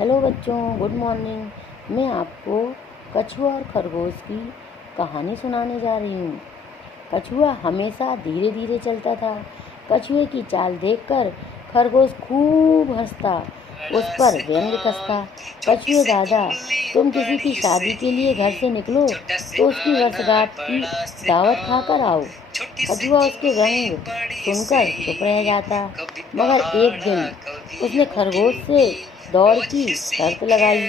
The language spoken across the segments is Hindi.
हेलो बच्चों, गुड मॉर्निंग। मैं आपको कछुआ और खरगोश की कहानी सुनाने जा रही हूँ। कछुआ हमेशा धीरे धीरे चलता था। कछुए की चाल देखकर खरगोश खूब हंसता, उस पर व्यंग कसता। कछुए दादा, तुम किसी की शादी के लिए घर से निकलो तो उसकी वर्षगांठ की दावत खाकर आओ। कछुआ उसके व्यंग सुनकर चुप रह जाता, मगर एक दिन उसने खरगोश से दौड़ की शर्त लगाई।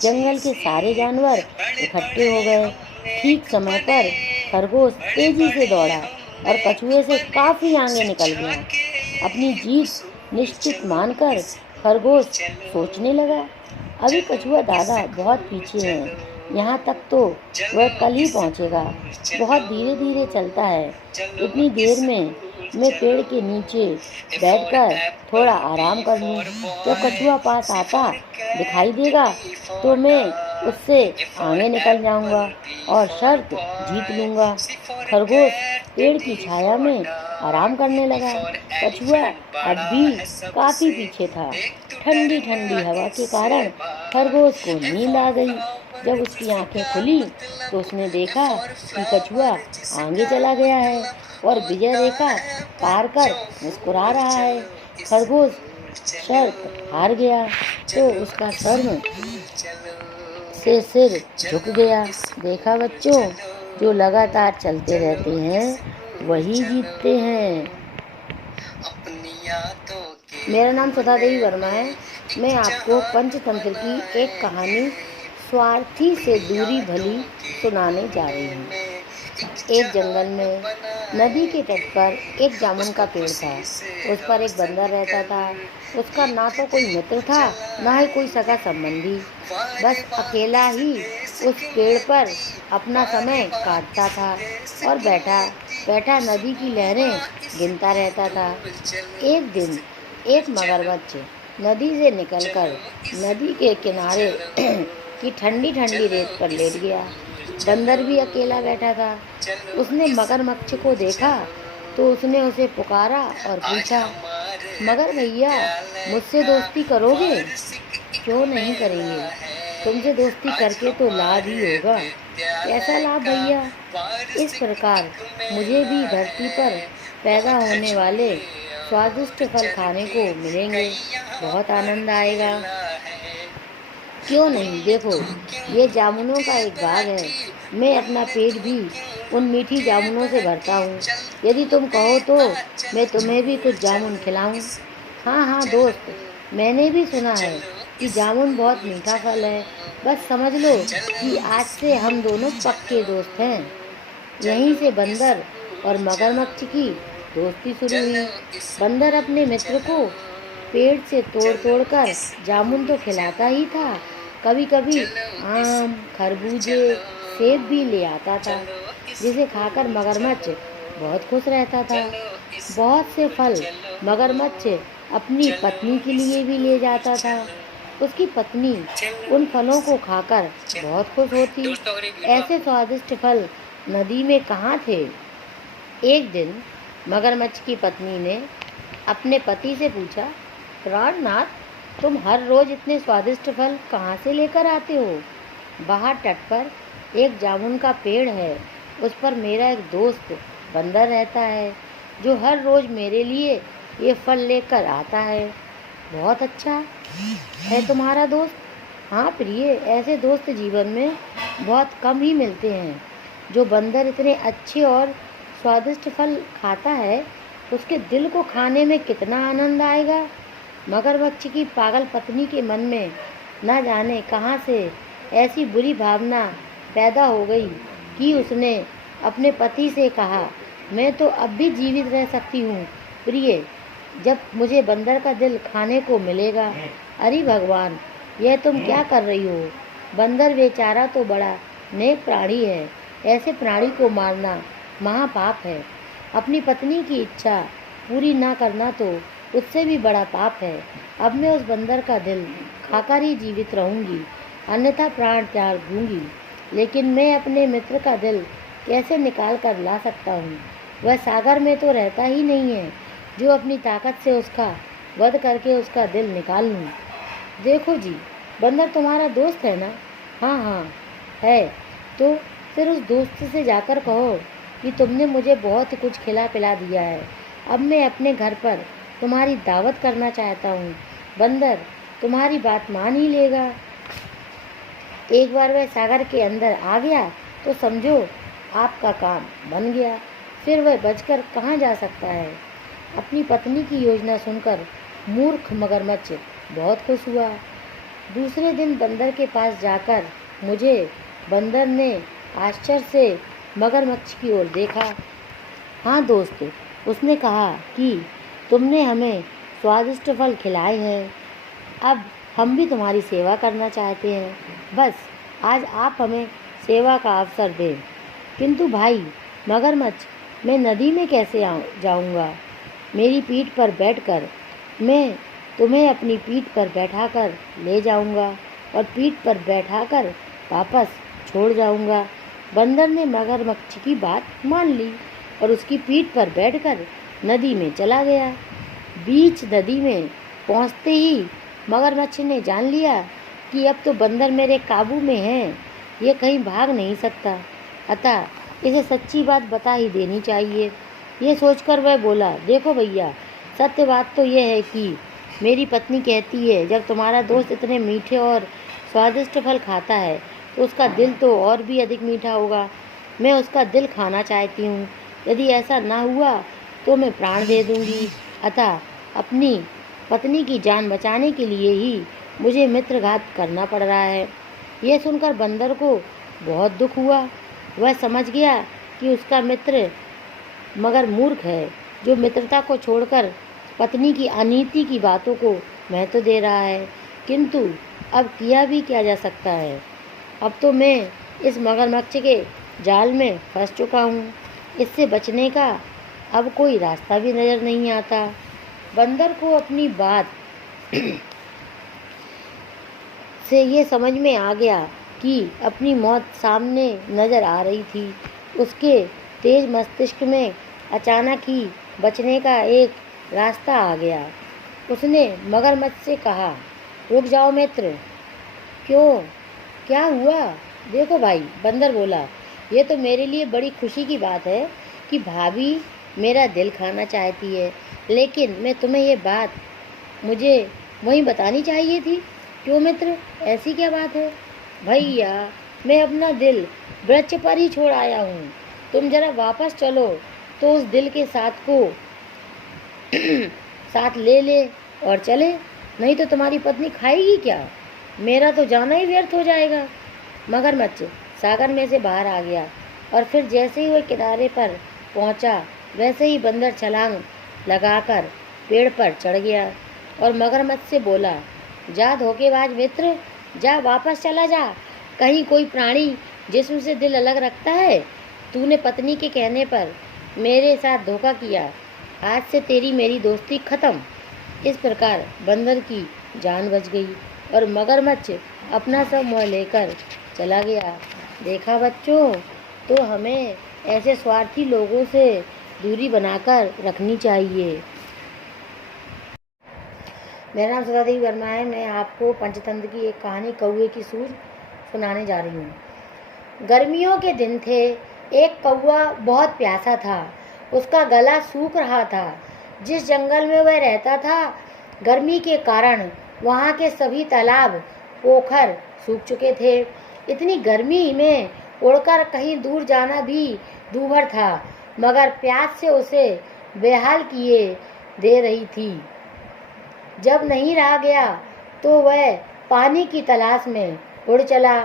जंगल के सारे जानवर इकट्ठे हो गए। ठीक समय पर खरगोश तेजी से दौड़ा और कछुए से काफी आगे निकल गया। अपनी जीत निश्चित मानकर खरगोश सोचने लगा, अभी कछुआ दादा बहुत पीछे हैं, यहाँ तक तो वह कल ही पहुँचेगा। बहुत धीरे धीरे चलता है। इतनी देर में मैं पेड़ के नीचे बैठकर थोड़ा आराम कर लूं। जब कछुआ पास आता दिखाई देगा तो मैं उससे आगे निकल जाऊंगा और शर्त जीत लूंगा। खरगोश पेड़ की छाया में आराम करने लगा। कछुआ अब भी काफी पीछे था। ठंडी ठंडी हवा के कारण खरगोश को नींद आ गई। जब उसकी आंखें खुली तो उसने देखा कि कछुआ आगे चला गया है और विजय रेखा पार कर मुस्कुरा रहा है। खरगोश शर्त हार गया तो उसका सर से सिर झुक गया। देखा बच्चों, जो लगातार चलते रहते हैं वही जीतते हैं। मेरा नाम सुधा देवी वर्मा है। मैं आपको पंचतंत्र की एक कहानी स्वार्थी से दूरी भली सुनाने जा रही हूँ। एक जंगल में नदी के तट पर एक जामुन का पेड़ था। उस पर एक बंदर रहता था। उसका ना तो कोई मित्र था, ना ही कोई सगा संबंधी। बस अकेला ही उस पेड़ पर अपना समय काटता था और बैठा बैठा नदी की लहरें गिनता रहता था। एक दिन एक मगरमच्छ नदी से निकलकर नदी के किनारे की ठंडी ठंडी रेत पर लेट गया। बंदर भी अकेला बैठा था। उसने मगरमच्छ को देखा तो उसने उसे पुकारा और पूछा, मगर भैया, मुझसे दोस्ती करोगे? क्यों नहीं करेंगे, तुमसे दोस्ती करके तो लाभ ही होगा। कैसा लाभ भैया? इस प्रकार मुझे भी धरती पर पैदा होने वाले स्वादिष्ट फल खाने को मिलेंगे, बहुत आनंद आएगा। क्यों नहीं, देखो ये जामुनों का एक बाग है। मैं अपना पेट भी उन मीठी जामुनों से भरता हूँ। यदि तुम कहो तो मैं तुम्हें भी कुछ जामुन खिलाऊं। हाँ हाँ दोस्त, मैंने भी सुना है कि जामुन बहुत मीठा फल है। बस समझ लो कि आज से हम दोनों पक्के दोस्त हैं। यहीं से बंदर और मगरमच्छ की दोस्ती शुरू हुई। बंदर अपने मित्र को पेड़ से तोड़ तोड़ कर जामुन तो खिलाता ही था, कभी कभी आम, खरबूजे, सेब भी ले आता था, जिसे खाकर मगरमच्छ बहुत खुश रहता था। बहुत से फल मगरमच्छ अपनी पत्नी के लिए भी ले जाता था। उसकी पत्नी उन फलों को खाकर बहुत खुश होती। ऐसे स्वादिष्ट फल नदी में कहाँ थे? एक दिन मगरमच्छ की पत्नी ने अपने पति से पूछा, प्राणनाथ, तुम हर रोज इतने स्वादिष्ट फल कहाँ से लेकर आते हो? बाहर तट पर एक जामुन का पेड़ है। उस पर मेरा एक दोस्त बंदर रहता है, जो हर रोज मेरे लिए ये फल लेकर आता है। बहुत अच्छा है तुम्हारा दोस्त। हाँ प्रिय, ऐसे दोस्त जीवन में बहुत कम ही मिलते हैं। जो बंदर इतने अच्छे और स्वादिष्ट फल खाता है, उसके दिल को खाने में कितना आनंद आएगा। मगरमच्छ की पागल पत्नी के मन में न जाने कहाँ से ऐसी बुरी भावना पैदा हो गई कि उसने अपने पति से कहा, मैं तो अब भी जीवित रह सकती हूँ प्रिय, जब मुझे बंदर का दिल खाने को मिलेगा। अरे भगवान, यह तुम क्या कर रही हो? बंदर बेचारा तो बड़ा नेक प्राणी है। ऐसे प्राणी को मारना महापाप है। अपनी पत्नी की इच्छा पूरी ना करना तो उससे भी बड़ा पाप है। अब मैं उस बंदर का दिल खाकर ही जीवित रहूंगी, अन्यथा प्राण त्याग दूंगी। लेकिन मैं अपने मित्र का दिल कैसे निकाल कर ला सकता हूँ? वह सागर में तो रहता ही नहीं है, जो अपनी ताकत से उसका वध करके उसका दिल निकाल लूँ। देखो जी, बंदर तुम्हारा दोस्त है ना? हाँ हाँ है। तो फिर उस दोस्त से जाकर कहो कि तुमने मुझे बहुत कुछ खिला पिला दिया है, अब मैं अपने घर पर तुम्हारी दावत करना चाहता हूँ। बंदर तुम्हारी बात मान ही लेगा। एक बार वह सागर के अंदर आ गया तो समझो आपका काम बन गया। फिर वह बचकर कहाँ जा सकता है। अपनी पत्नी की योजना सुनकर मूर्ख मगरमच्छ बहुत खुश हुआ। दूसरे दिन बंदर के पास जाकर मुझे बंदर ने आश्चर्य से मगरमच्छ की ओर देखा। हाँ दोस्त, उसने कहा कि तुमने हमें स्वादिष्ट फल खिलाए हैं, अब हम भी तुम्हारी सेवा करना चाहते हैं। बस आज आप हमें सेवा का अवसर दें। किंतु भाई मगरमच्छ, मैं नदी में कैसे जाऊंगा? मेरी पीठ पर बैठकर मैं तुम्हें अपनी पीठ पर बैठाकर ले जाऊंगा और पीठ पर बैठाकर वापस छोड़ जाऊंगा। बंदर ने मगरमच्छ की बात मान ली और उसकी पीठ पर बैठकर नदी में चला गया। बीच नदी में पहुंचते ही मगरमच्छ ने जान लिया कि अब तो बंदर मेरे काबू में है, ये कहीं भाग नहीं सकता, अतः इसे सच्ची बात बता ही देनी चाहिए। ये सोचकर वह बोला, देखो भैया, सत्य बात तो यह है कि मेरी पत्नी कहती है जब तुम्हारा दोस्त इतने मीठे और स्वादिष्ट फल खाता है तो उसका दिल तो और भी अधिक मीठा होगा। मैं उसका दिल खाना चाहती हूँ। यदि ऐसा ना हुआ तो मैं प्राण दे दूँगी। अतः अपनी पत्नी की जान बचाने के लिए ही मुझे मित्रघात करना पड़ रहा है। यह सुनकर बंदर को बहुत दुख हुआ। वह समझ गया कि उसका मित्र मगर मूर्ख है, जो मित्रता को छोड़कर पत्नी की अनीति की बातों को महत्व दे रहा है। किंतु अब किया भी क्या जा सकता है। अब तो मैं इस मगरमच्छ के जाल में फंस चुका हूँ। इससे बचने का अब कोई रास्ता भी नज़र नहीं आता। बंदर को अपनी बात से ये समझ में आ गया कि अपनी मौत सामने नज़र आ रही थी। उसके तेज मस्तिष्क में अचानक ही बचने का एक रास्ता आ गया। उसने मगरमच्छ से कहा, रुक जाओ मित्र। क्यों, क्या हुआ? देखो भाई, बंदर बोला, ये तो मेरे लिए बड़ी खुशी की बात है कि भाभी मेरा दिल खाना चाहती है, लेकिन मैं तुम्हें ये बात मुझे वहीं बतानी चाहिए थी। क्यों मित्र, ऐसी क्या बात है? भैया, मैं अपना दिल वृक्ष पर ही छोड़ आया हूँ। तुम जरा वापस चलो तो उस दिल के साथ को साथ ले और चले, नहीं तो तुम्हारी पत्नी खाएगी क्या? मेरा तो जाना ही व्यर्थ हो जाएगा। मगरमच्छ सागर में से बाहर आ गया और फिर जैसे ही वह किनारे पर पहुंचा वैसे ही बंदर छलांग लगाकर पेड़ पर चढ़ गया और मगरमच्छ से बोला, जा धोखेबाज मित्र, जा वापस चला जा। कहीं कोई प्राणी जिस्म से दिल अलग रखता है? तूने पत्नी के कहने पर मेरे साथ धोखा किया, आज से तेरी मेरी दोस्ती खत्म। इस प्रकार बंदर की जान बच गई और मगरमच्छ अपना सब मोह लेकर चला गया। देखा बच्चों, तो हमें ऐसे स्वार्थी लोगों से दूरी बनाकर रखनी चाहिए। मेरा नाम सुधा देवी वर्मा है। मैं आपको पंचतंत्र की एक कहानी कौवे की सूझ सुनाने जा रही हूँ। गर्मियों के दिन थे। एक कौवा बहुत प्यासा था। उसका गला सूख रहा था। जिस जंगल में वह रहता था, गर्मी के कारण वहाँ के सभी तालाब पोखर सूख चुके थे। इतनी गर्मी में उड़कर कहीं दूर जाना भी दूभर था, मगर प्यास से उसे बेहाल किए दे रही थी। जब नहीं रहा गया तो वह पानी की तलाश में उड़ चला।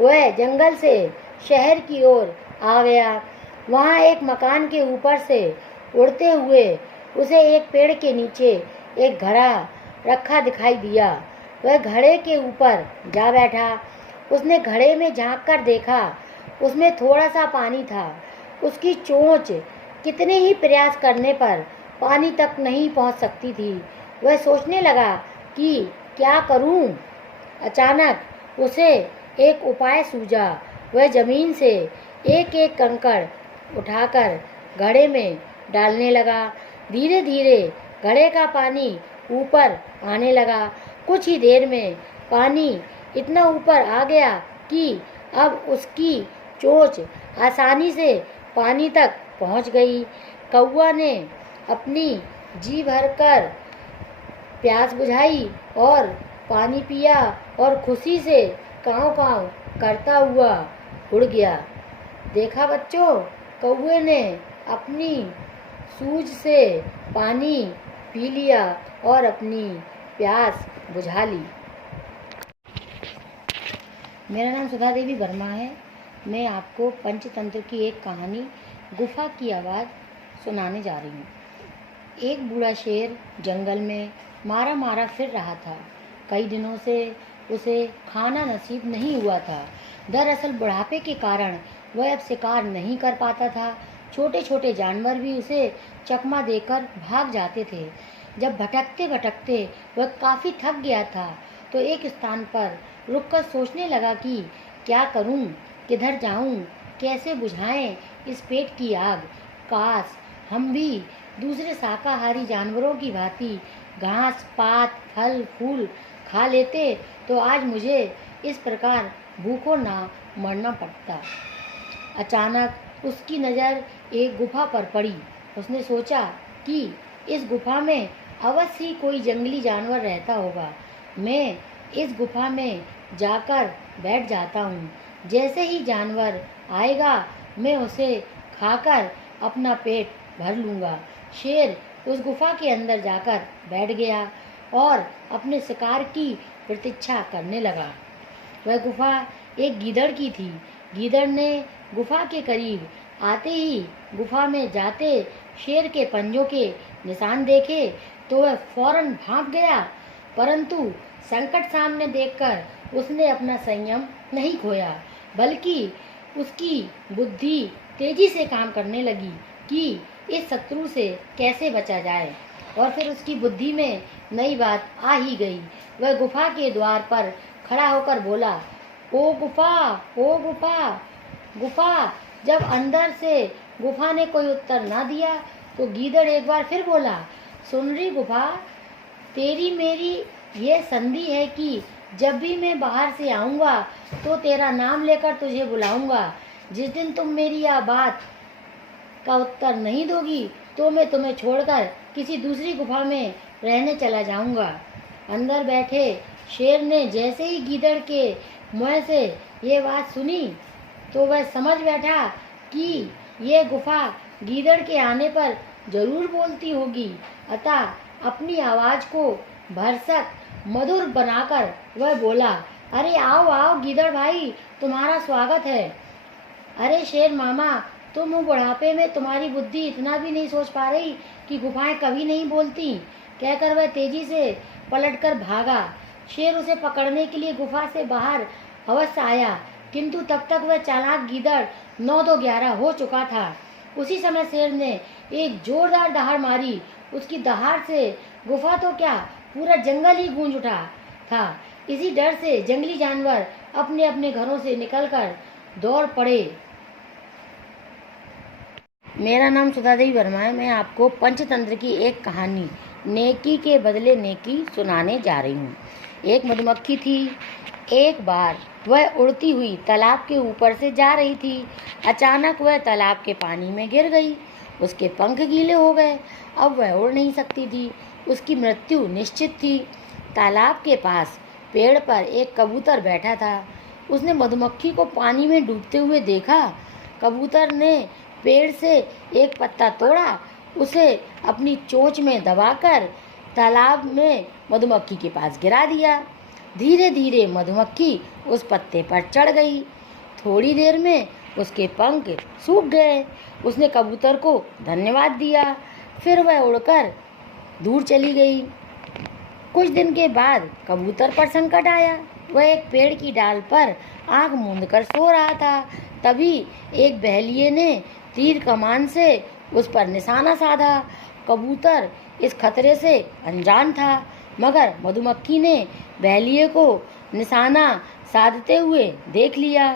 वह जंगल से शहर की ओर आ गया। वहाँ एक मकान के ऊपर से उड़ते हुए उसे एक पेड़ के नीचे एक घड़ा रखा दिखाई दिया। वह घड़े के ऊपर जा बैठा। उसने घड़े में झांक कर देखा, उसमें थोड़ा सा पानी था। उसकी चोंच कितने ही प्रयास करने पर पानी तक नहीं पहुंच सकती थी। वह सोचने लगा कि क्या करूं? अचानक उसे एक उपाय सूझा। वह जमीन से एक एक कंकड़ उठाकर घड़े में डालने लगा। धीरे धीरे घड़े का पानी ऊपर आने लगा। कुछ ही देर में पानी इतना ऊपर आ गया कि अब उसकी चोंच आसानी से पानी तक पहुंच गई। कौवा ने अपनी जी भरकर प्यास बुझाई और पानी पिया और खुशी से काँव काँव करता हुआ उड़ गया। देखा बच्चों, कौवे ने अपनी सूझ से पानी पी लिया और अपनी प्यास बुझा ली। मेरा नाम सुधा देवी वर्मा है। मैं आपको पंचतंत्र की एक कहानी गुफा की आवाज़ सुनाने जा रही हूँ। एक बूढ़ा शेर जंगल में मारा मारा फिर रहा था। कई दिनों से उसे खाना नसीब नहीं हुआ था। दरअसल बुढ़ापे के कारण वह अब शिकार नहीं कर पाता था। छोटे छोटे जानवर भी उसे चकमा देकर भाग जाते थे। जब भटकते भटकते वह काफ़ी थक गया था तो एक स्थान पर रुककर सोचने लगा कि क्या करूं, किधर जाऊं, कैसे बुझाएं इस पेट की आग। काश हम भी दूसरे शाकाहारी जानवरों की भांति घास पात फल फूल खा लेते तो आज मुझे इस प्रकार भूखों ना मरना पड़ता। अचानक उसकी नज़र एक गुफा पर पड़ी। उसने सोचा कि इस गुफा में अवश्य ही कोई जंगली जानवर रहता होगा। मैं इस गुफा में जाकर बैठ जाता हूँ। जैसे ही जानवर आएगा मैं उसे खाकर अपना पेट भर लूँगा। शेर उस गुफा के अंदर जाकर बैठ गया और अपने शिकार की प्रतीक्षा करने लगा। वह गुफा एक गीदड़ की थी। गीदड़ ने गुफा के करीब आते ही गुफा में जाते शेर के पंजों के निशान देखे तो वह फौरन भाग गया, परंतु संकट सामने देखकर उसने अपना संयम नहीं खोया, बल्कि उसकी बुद्धि तेजी से काम करने लगी कि इस शत्रु से कैसे बचा जाए। और फिर उसकी बुद्धि में नई बात आ ही गई। वह गुफा के द्वार पर खड़ा होकर बोला, ओ गुफा, ओ गुफा, गुफा। जब अंदर से गुफा ने कोई उत्तर ना दिया तो गीदड़ एक बार फिर बोला, सुन रही गुफा, तेरी मेरी ये संधि है कि जब भी मैं बाहर से आऊँगा तो तेरा नाम लेकर तुझे बुलाऊंगा। जिस दिन तुम मेरी यह बात का उत्तर नहीं दोगी तो मैं तुम्हें छोड़कर किसी दूसरी गुफा में रहने चला जाऊंगा। अंदर बैठे शेर ने जैसे ही गीदड़ के मुंह से ये बात सुनी तो वह समझ बैठा कि ये गुफा गीदड़ के आने पर जरूर बोलती होगी। अतः अपनी आवाज़ को भरसक मधुर बनाकर वह बोला, अरे आओ आओ गीदड़ भाई, तुम्हारा स्वागत है। अरे शेर मामा, तुम बुढ़ापे में तुम्हारी बुद्धि इतना भी नहीं सोच पा रही कि गुफाएं कभी नहीं बोलती। कहकर वह तेजी से पलटकर भागा। शेर उसे पकड़ने के लिए गुफा से बाहर अवश्य आया, किंतु तब तक वह चालाक गीदड़ 9-2-11 हो चुका था। उसी समय शेर ने एक जोरदार दहाड़ मारी। उसकी दहाड़ से गुफा तो क्या, पूरा जंगल ही गूंज उठा था। इसी डर से जंगली जानवर अपने अपने घरों से निकलकर दौड़ पड़े। मेरा नाम सुधा देवी वर्मा है। मैं आपको पंचतंत्र की एक कहानी नेकी के बदले नेकी सुनाने जा रही हूँ। एक मधुमक्खी थी। एक बार वह उड़ती हुई तालाब के ऊपर से जा रही थी। अचानक वह तालाब के पानी में गिर गई। उसके पंख गीले हो गए। अब वह उड़ नहीं सकती थी। उसकी मृत्यु निश्चित थी। तालाब के पास पेड़ पर एक कबूतर बैठा था। उसने मधुमक्खी को पानी में डूबते हुए देखा। कबूतर ने पेड़ से एक पत्ता तोड़ा, उसे अपनी चोंच में दबाकर तालाब में मधुमक्खी के पास गिरा दिया। धीरे धीरे मधुमक्खी उस पत्ते पर चढ़ गई। थोड़ी देर में उसके पंख सूख गए। उसने कबूतर को धन्यवाद दिया। फिर वह उड़कर दूर चली गई। कुछ दिन के बाद कबूतर पर संकट आया। वह एक पेड़ की डाल पर आंख मूंदकर सो रहा था। तभी एक बहेलिये ने तीर कमान से उस पर निशाना साधा। कबूतर इस खतरे से अनजान था, मगर मधुमक्खी ने बहेलिये को निशाना साधते हुए देख लिया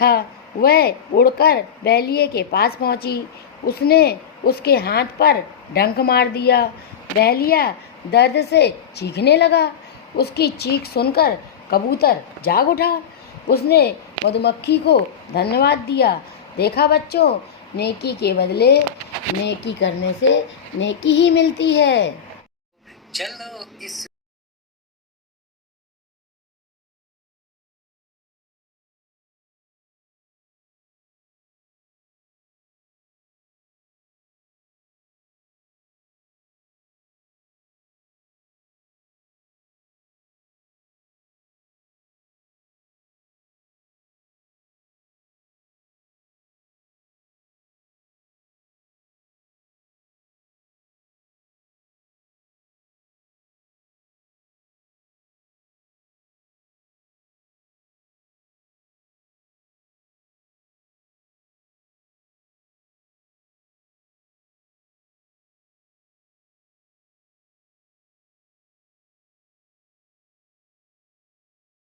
था। वह उड़कर बहेलिये के पास पहुंची। उसने उसके हाथ पर डंक मार दिया। बहेलिया दर्द से चीखने लगा। उसकी चीख सुनकर कबूतर जाग उठा। उसने मधुमक्खी को धन्यवाद दिया। देखा बच्चों, नेकी के बदले नेकी करने से नेकी ही मिलती है। चलो इस